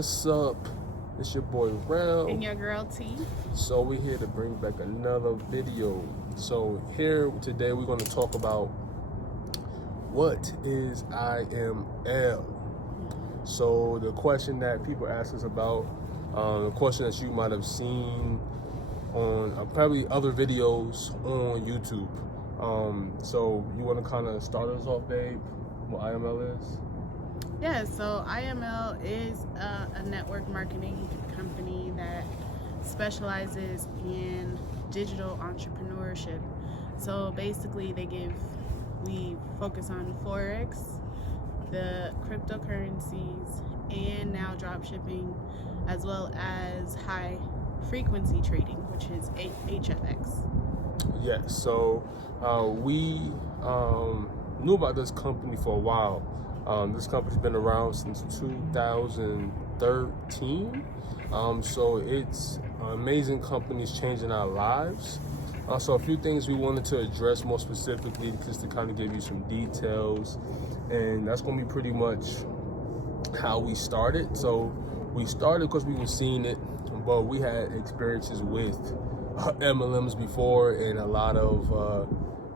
What's up? It's your boy Rel. And your girl T. So we're here to bring back another video. So here today we're going to talk about what is IML. So the question that people ask us about, the question that you might have seen on probably other videos on YouTube. So you want to kind of start us off, babe? What IML is? Yeah, so IML is a network marketing company that specializes in digital entrepreneurship. So basically we focus on Forex, the cryptocurrencies, and now drop shipping, as well as high frequency trading, which is HFX. Yes, so we knew about this company for a while. This company's been around since 2013. So it's an amazing company. It's changing our lives. So a few things we wanted to address more specifically, just to kind of give you some details. And that's going to be pretty much how we started. So we started because we were seeing it, but we had experiences with MLMs before, and a lot of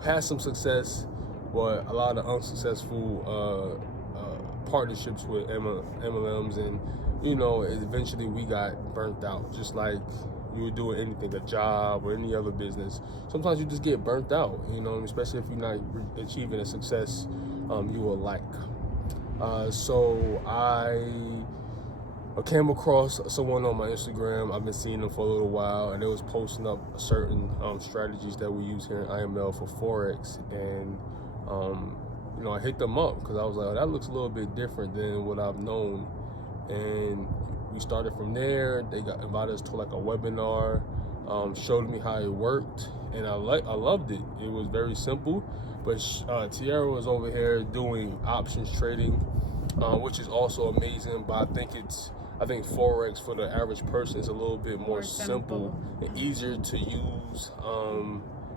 had some success, but a lot of unsuccessful partnerships with MLMs, and eventually we got burnt out. Just like you were doing anything, a job or any other business, sometimes you just get burnt out, especially if you're not achieving a success you will like. So I came across someone on my Instagram. I've been seeing them for a little while, and they was posting up certain strategies that we use here in IML for Forex, and I hit them up because I was like, oh, that looks a little bit different than what I've known. And we started from there. They got invited us to like a webinar, showed me how it worked, and I loved it. It was very simple. But Tiara was over here doing options trading, which is also amazing. But I think Forex for the average person is a little bit more simple and easier to use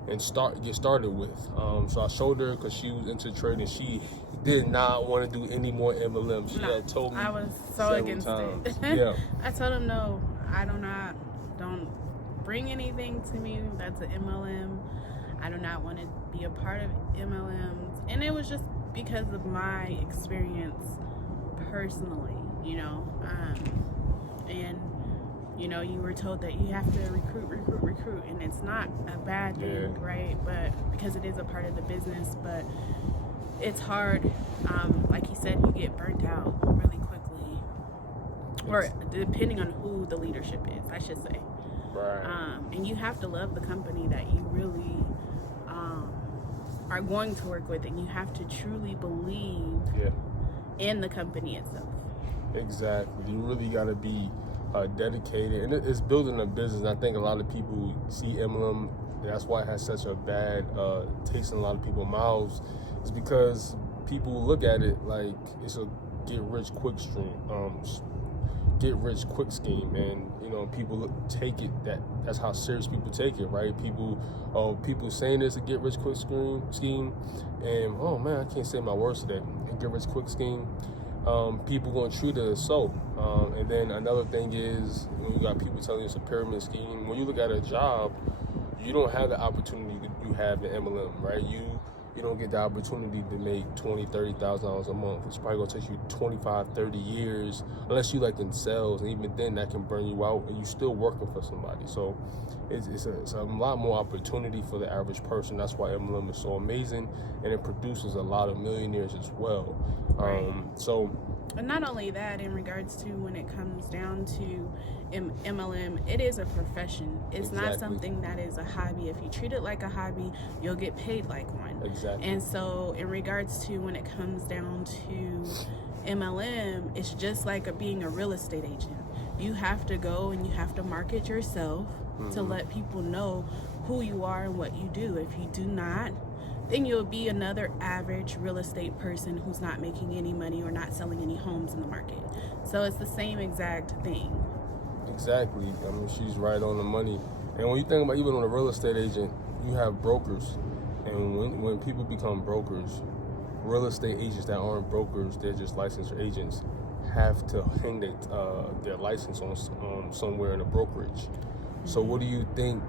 and get started with. So I showed her because she was into trading. She did not want to do any more MLM. She had told me I was so against times. it. Yeah. I told him no, don't bring anything to me that's an MLM. I do not want to be a part of MLMs. And it was just because of my experience personally, and you were told that you have to recruit, and it's not a bad thing, right? But because it is a part of the business, but it's hard. Like he said, you get burnt out really quickly, or depending on who the leadership is, I should say. Right. And you have to love the company that you really are going to work with, and you have to truly believe in the company itself. Exactly. You really got to be dedicated, and it's building a business. I think a lot of people see MLM, that's why it has such a bad taste in a lot of people's mouths, is because people look at it like it's a get rich quick scheme, and people take it that's how serious people take it, right? People saying it's a get rich quick scheme, and oh man, I can't say my words today. A get rich quick scheme. People gonna treat it as so. And then another thing is, when you got people telling you it's a pyramid scheme, when you look at a job, you don't have the opportunity that you have in MLM, right? You don't get the opportunity to make $20,000-$30,000 a month. It's probably gonna take you 25-30 years, unless you like in sales, and even then that can burn you out, and you're still working for somebody. So it's a lot more opportunity for the average person. That's why MLM is so amazing, and it produces a lot of millionaires as well. But not only that, in regards to when it comes down to MLM, it is a profession. It's not something that is a hobby. If you treat it like a hobby, you'll get paid like one. Exactly. And so in regards to when it comes down to MLM, it's just like being a real estate agent. You have to go and you have to market yourself to let people know who you are and what you do. If you do not, then you'll be another average real estate person who's not making any money or not selling any homes in the market. So it's the same exact thing. Exactly. I mean, she's right on the money. And when you think about even on a real estate agent, you have brokers. And when people become brokers, real estate agents that aren't brokers, they're just licensed agents, have to hang their license on somewhere in a brokerage. So what do you think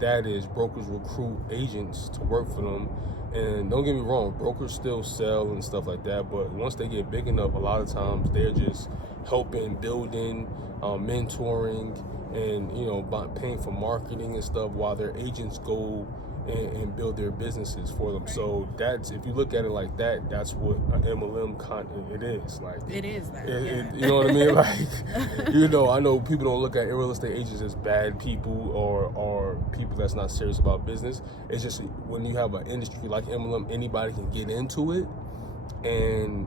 that is? Brokers recruit agents to work for them. And don't get me wrong, brokers still sell and stuff like that, but once they get big enough, a lot of times they're just helping, building, mentoring, and, you know, paying for marketing and stuff while their agents go and build their businesses for them. So that's, if you look at it like that, that's what an MLM it is. Like, it is that. You know what I mean? Like, you know, I know people don't look at real estate agents as bad people or people that's not serious about business. It's just when you have an industry like MLM, anybody can get into it, and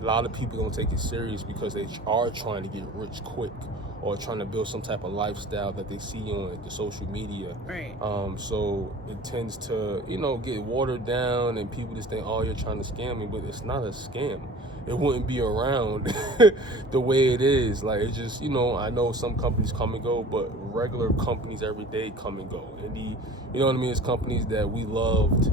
a lot of people don't take it serious because they are trying to get rich quick or trying to build some type of lifestyle that they see on the social media. Right. So it tends to, you know, get watered down, and people just think, oh, you're trying to scam me, but it's not a scam. It wouldn't be around the way it is. Like, it's just, you know, I know some companies come and go, but regular companies every day come and go. And you know what I mean? It's companies that we loved.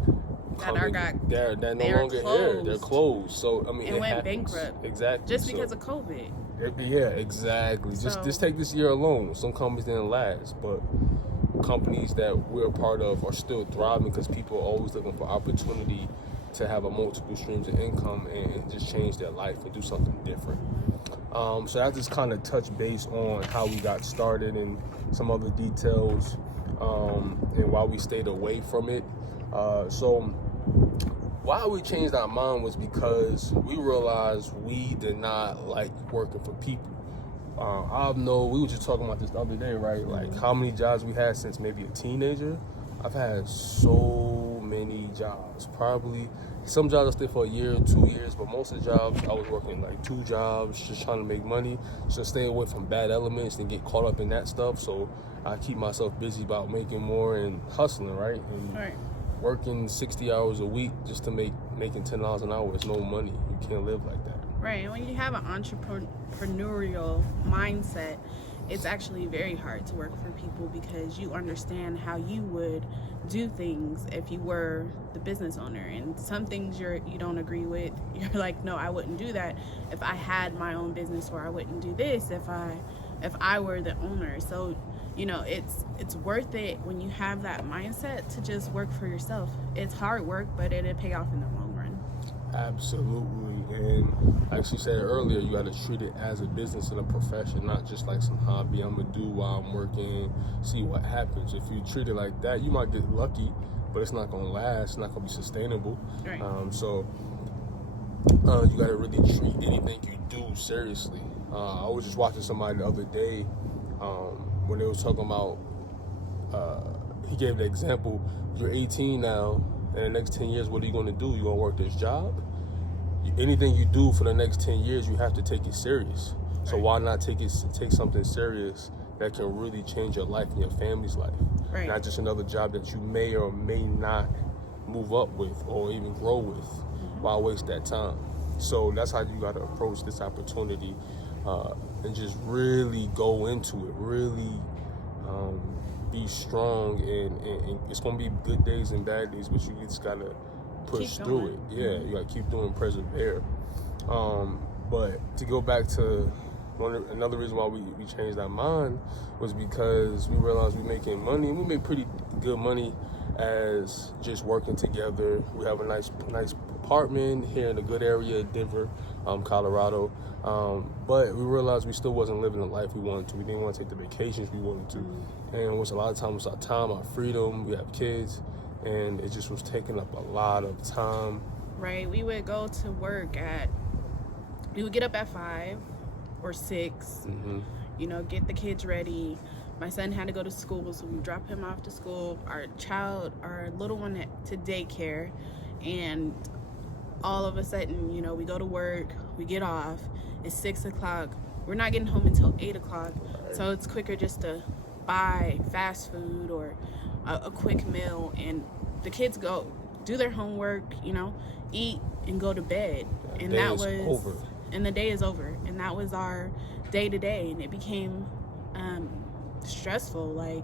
They're no longer here. They're closed. So I mean, it went happens. bankrupt. Exactly. Just because of COVID. Yeah, exactly. So, just take this year alone. Some companies didn't last, but companies that we're a part of are still thriving because people are always looking for opportunity to have a multiple streams of income and just change their life and do something different. So I just kind of touch base on how we got started and some other details, and why we stayed away from it. So why we changed our mind was because we realized we did not like working for people. We were just talking about this the other day, right? Like, how many jobs we had since maybe a teenager. I've had so many jobs. Probably some jobs I stayed for a year, 2 years, but most of the jobs I was working like 2 jobs, just trying to make money, so stay away from bad elements and get caught up in that stuff. So I keep myself busy about making more and hustling, right? And working 60 hours a week just to making $10 an hour is no money. You can't live like that. Right. And when you have an entrepreneurial mindset, it's actually very hard to work for people because you understand how you would do things if you were the business owner. And some things you don't agree with. You're like, no, I wouldn't do that if I had my own business, or I wouldn't do this if I were the owner. So, you know, it's worth it when you have that mindset to just work for yourself. It's hard work, but it'll pay off in the long run. Absolutely. And like she said earlier, you got to treat it as a business and a profession, not just like some hobby I'm gonna do while I'm working, see what happens. If you treat it like that, you might get lucky, but it's not gonna last. It's not gonna be sustainable. Right. So you got to really treat anything you do seriously. I was just watching somebody the other day when they was talking about, he gave the example, you're 18 now, in the next 10 years, what are you going to do? You going to work this job? Anything you do for the next 10 years, you have to take it serious. So why not take something serious that can really change your life and your family's life? Right. Not just another job that you may or may not move up with or even grow with. Why waste that time? So that's how you got to approach this opportunity, and just really go into it, really be strong, and it's going to be good days and bad days, but you just got to push through it. Yeah, you got to keep doing, persevere. But to go back to another reason why we changed our mind was because we realized we're making money, and we make pretty good money as just working together. We have a nice apartment here in a good area, Denver, Colorado. But we realized we still wasn't living the life we wanted to. We didn't want to take the vacations we wanted to. And which a lot of times was our time, our freedom. We have kids, and it just was taking up a lot of time. Right. We would go to work we would get up at 5 or 6, you know, get the kids ready. My son had to go to school, so we drop him off to school, our little one to daycare, and all of a sudden, you know, we go to work, we get off, it's 6 o'clock, we're not getting home until 8 o'clock, so it's quicker just to buy fast food or a quick meal, and the kids go do their homework, you know, eat and go to bed, and that was over. And the day is over, and that was our day to day, and it became stressful. Like,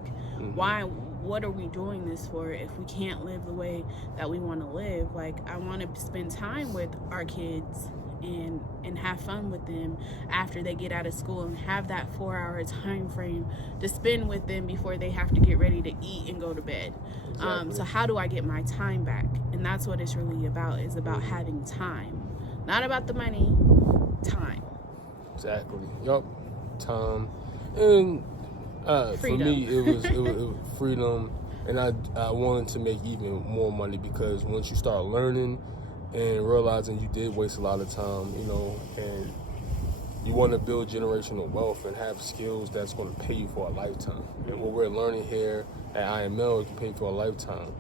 what are we doing this for if we can't live the way that we want to live? Like, I want to spend time with our kids and have fun with them after they get out of school, and have that 4-hour time frame to spend with them before they have to get ready to eat and go to bed. Exactly. So how do I get my time back? And that's what it's really about, is about having time. Not about the money, time. Exactly. Yup. Time. And for me, it was freedom. And I wanted to make even more money, because once you start learning and realizing you did waste a lot of time, you know, and you want to build generational wealth and have skills that's going to pay you for a lifetime. And what we're learning here at IML, it can pay for a lifetime.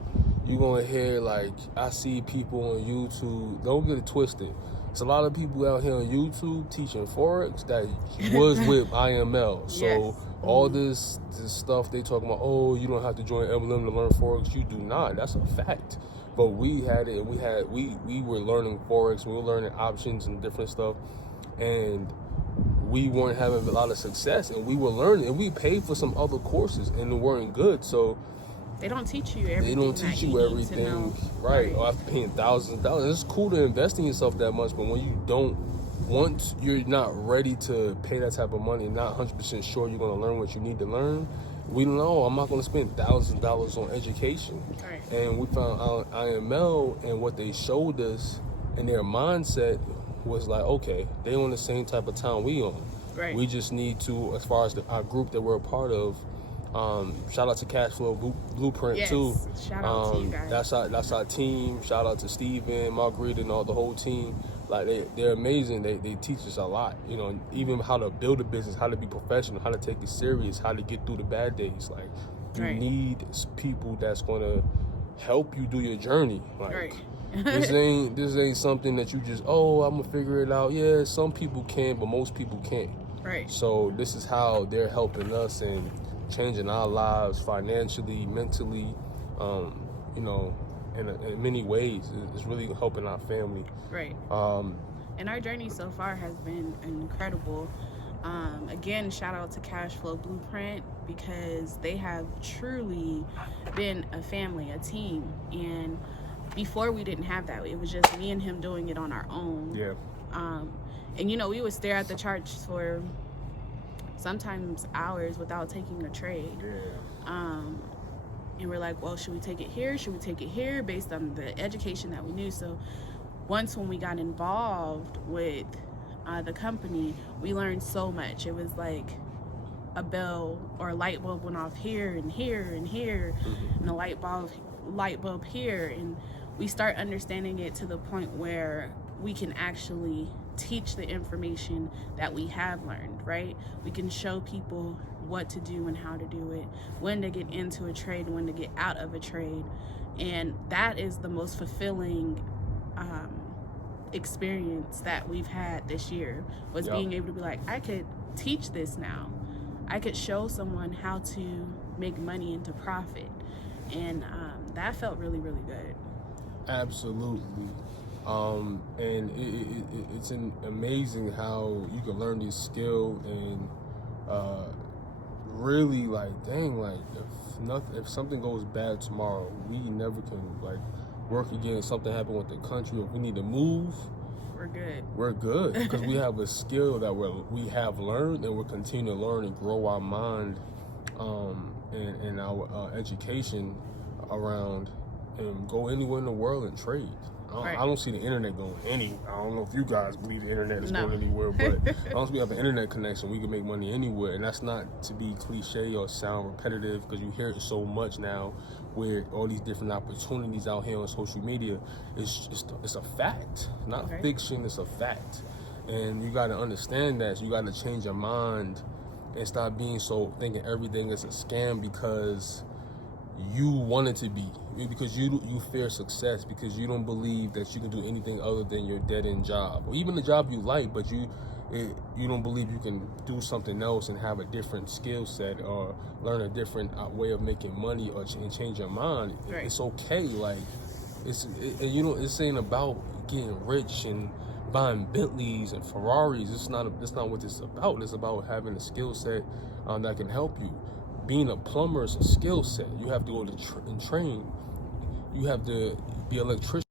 You're going to hear, like, I see people on YouTube, don't get it twisted. There's a lot of people out here on YouTube teaching Forex that was with IML. So Yes. all this stuff they talking about, oh, you don't have to join MLM to learn Forex. You do not. That's a fact. But we had it. We were learning Forex. We were learning options and different stuff, and we weren't having a lot of success. And we were learning, and we paid for some other courses, and they weren't good. So They don't teach you everything. they don't teach you everything, right? Or after paying thousands of dollars, it's cool to invest in yourself that much, but when you don't, once you're not ready to pay that type of money, not 100% sure you're going to learn what you need to learn, we know I'm not going to spend thousands of dollars on education. Right. And we found out IML, and what they showed us, and their mindset was like, okay, they on the same type of time we on. Right. We just need to, as far as our group that we're a part of, shout out to Cashflow Blueprint Yes. too. Shout out to you guys. That's our team. Shout out to Steven, Margarita, and all the whole team. Like they're amazing. They teach us a lot. You know, even how to build a business, how to be professional, how to take it serious, how to get through the bad days. Like you Right. need people that's gonna help you do your journey. Like Right. this ain't something that you just, oh, I'm gonna figure it out. Yeah, some people can, but most people can't. Right. So this is how they're helping us and changing our lives financially, mentally, you know, in many ways. It's really helping our family. Right. And our journey so far has been incredible. Again, shout out to Cashflow Blueprint, because they have truly been a family, a team. And before, we didn't have that. It was just me and him doing it on our own. Yeah. And you know, we would stare at the charts for sometimes hours without taking a trade. Yeah. And we're like, well, should we take it here? Should we take it here? Based on the education that we knew. So once, when we got involved with the company, we learned so much. It was like a bell or a light bulb went off here and here and here, and a light bulb here, and we start understanding it to the point where we can actually teach the information that we have learned, right? We can show people what to do and how to do it, when to get into a trade, when to get out of a trade. And that is the most fulfilling experience that we've had this year, was being able to be like, I could teach this now. I could show someone how to make money and to profit. And that felt really, really good. Absolutely. And it's amazing how you can learn this skill and really, like, dang, like if something goes bad tomorrow, we never can like work again. Something happened with the country, or if we need to move, we're good because we have a skill that we have learned, and we're continuing to learn and grow our mind and our education around, and go anywhere in the world and trade. I don't see the internet going anywhere. I don't know if you guys believe the internet is going anywhere, but as long as we have an internet connection, we can make money anywhere. And that's not to be cliche or sound repetitive, because you hear it so much now, where all these different opportunities out here on social media. It's a fact, not fiction. It's a fact, and you got to understand that. So you got to change your mind and stop being so thinking everything is a scam because you want it to be, because you fear success, because you don't believe that you can do anything other than your dead-end job, or even the job you like, but you don't believe you can do something else and have a different skill set or learn a different way of making money or change your mind. It's okay. Like this ain't about getting rich and buying Bentleys and Ferraris. That's not what this is about. It's about having a skill set that can help you. Being a plumber is a skill set. You have to go to and train. You have to be an electrician.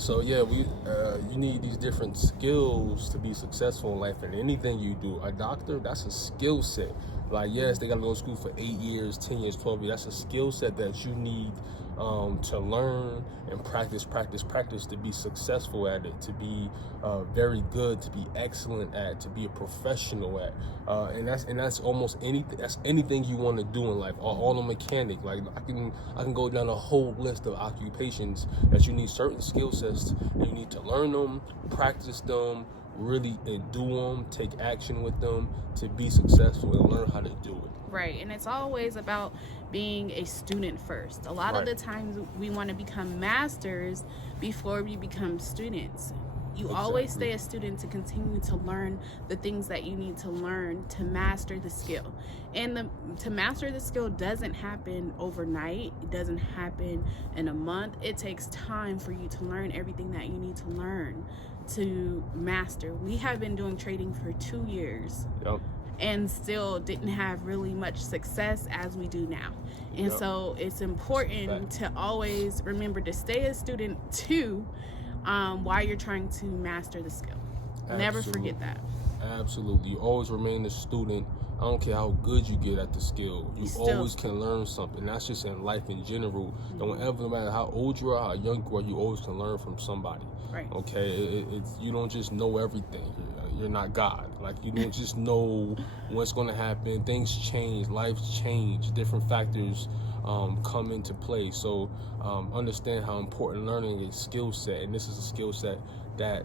So yeah, you need these different skills to be successful in life, and anything you do. A doctor, that's a skill set. Like, yes, they got to go to school for 8 years, 10 years, 12 years. That's a skill set that you need to learn and practice to be successful at it, to be very good, to be excellent at, to be a professional at, and that's almost anything. That's anything you want to do in life. Auto mechanic, like I can go down a whole list of occupations that you need certain skill sets, and you need to learn them, practice them, really do them, take action with them to be successful and learn how to do it. Right, and it's always about being a student first. A lot of the times we want to become masters before we become students. You always stay a student to continue to learn the things that you need to learn to master the skill. And to master the skill doesn't happen overnight. It doesn't happen in a month. It takes time for you to learn everything that you need to learn to master. We have been doing trading for 2 years. Yep. And still didn't have really much success as we do now. And so it's important to always remember to stay a student too, while you're trying to master the skill. Never forget that. Absolutely. You always remain a student. I don't care how good you get at the skill. You always can learn something. That's just in life in general. No matter how old you are, how young you are, you always can learn from somebody. Right. Okay? You don't just know everything. You're not God. Like, you don't just know what's going to happen. Things change. Lives change. Different factors come into play. So understand how important learning a skill set. And this is a skill set that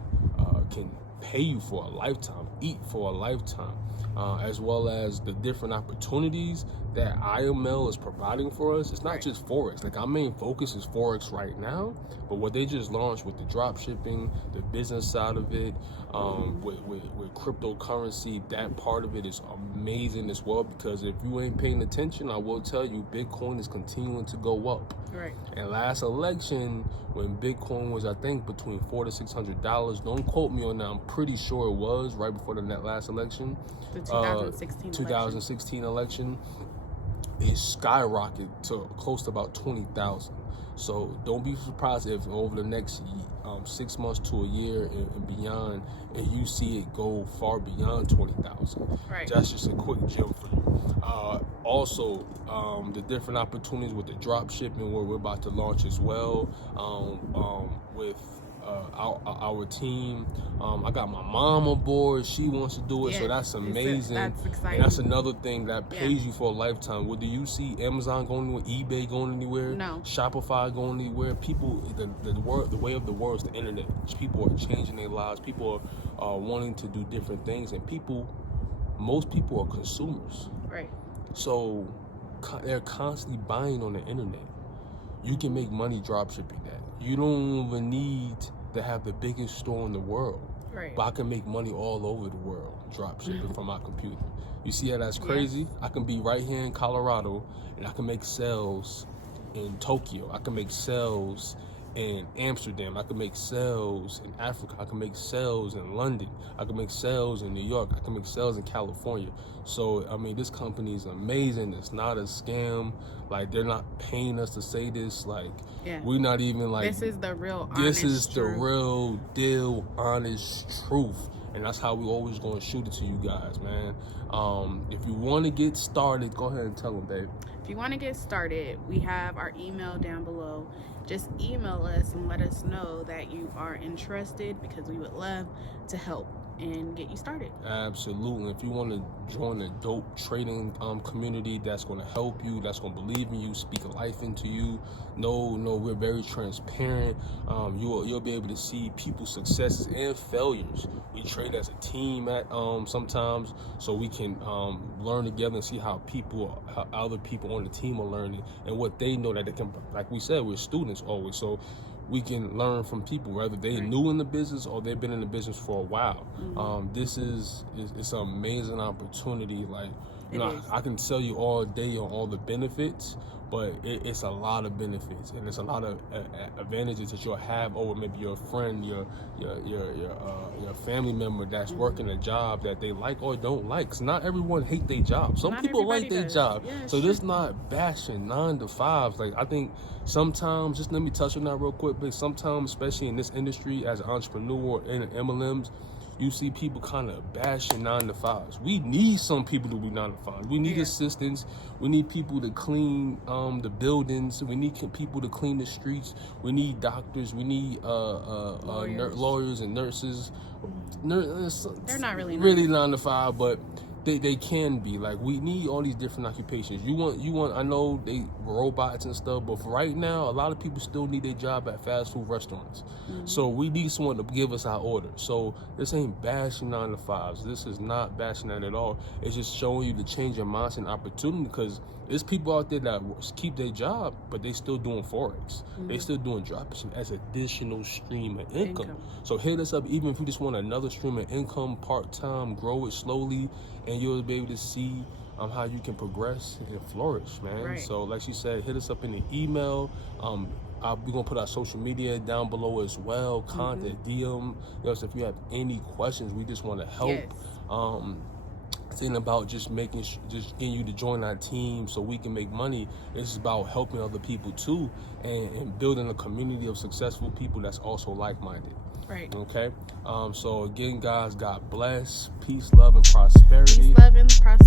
can pay you for a lifetime, eat for a lifetime, as well as the different opportunities that IML is providing for us. It's not just Forex. Like, our main focus is Forex right now, but what they just launched with the drop shipping, the business side of it, with cryptocurrency, that part of it is amazing as well, because if you ain't paying attention, I will tell you, Bitcoin is continuing to go up. Right. And last election, when Bitcoin was, I think, between $400 to $600, don't quote me on that, I'm pretty sure it was right before the last election. The 2016 election. It skyrocketed to close to about 20,000. So don't be surprised if over the next 6 months to a year and beyond, and you see it go far beyond 20,000. Right. That's just a quick gem for you. Also, the different opportunities with the drop shipping, where we're about to launch as well, with our team. I got my mom on board. She wants to do it, so that's amazing. That's exciting. And that's another thing that pays you for a lifetime. Well, do you see Amazon going anywhere, eBay going anywhere? No. Shopify going anywhere? People, the way of the world is the internet. People are changing their lives. People are wanting to do different things, and most people are consumers. Right. So they're constantly buying on the internet. You can make money drop shipping that. You don't even need to have the biggest store in the world. Right. But I can make money all over the world drop shipping from my computer. You see how that's crazy? Yeah. I can be right here in Colorado, and I can make sales in Tokyo. I can make sales in Amsterdam. I can make sales in Africa. I can make sales in London. I can make sales in New York. I can make sales in California. So, I mean, this company is amazing. It's not a scam. Like, they're not paying us to say this. Like, we're not even like... This is the real honest truth. The real deal, honest truth. And that's how we always going to shoot it to you guys, man. If you want to get started, go ahead and tell them, babe. If you want to get started, we have our email down below. Just email us and let us know that you are interested, because we would love to help and get you started. Absolutely. If you want to join a dope trading community that's going to help you, that's going to believe in you, speak life into you, we're very transparent. You'll be able to see people's successes and failures. We trade as a team at sometimes, so we can learn together and see how other people on the team are learning and what they know that they can. Like we said, we're students always, so we can learn from people, whether they're new in the business or they've been in the business for a while. It's an amazing opportunity. Like, You know, I can tell you all day on all the benefits, but it's a lot of benefits, and it's a lot of advantages that you'll have over maybe your friend, your family member that's working a job that they like or don't like. Cause not everyone hate their job. Some people like their job. Yeah, so just not bashing 9 to 5s. Like, I think sometimes, just let me touch on that real quick, but sometimes, especially in this industry as an entrepreneur in MLMs, you see people kind of bashing 9 to 5s. We need some people to do 9 to 5s. We need assistants. We need people to clean the buildings. We need people to clean the streets. We need doctors. We need lawyers and nurses. They're not really 9 to 5, but they can be. Like, we need all these different occupations. You want I know they robots and stuff, but for right now, a lot of people still need their job at fast food restaurants. So we need someone to give us our order. So this ain't bashing 9 to 5s. This is not bashing that at all. It's just showing you the change of mindset and opportunity, because there's people out there that keep their job, but they still doing Forex. They still doing dropshipping as additional stream of income. So hit us up, even if you just want another stream of income, part-time, grow it slowly, and you'll be able to see how you can progress and flourish, man. Right. So like she said, hit us up in the email. We're gonna put our social media down below as well. Contact DM. So if you have any questions, we just want to help. Thinking about just getting you to join our team so we can make money. It's about helping other people too, and building a community of successful people that's also like-minded. Right. Okay. So again, guys, God bless. Peace, love, and prosperity. Peace, love, and prosperity.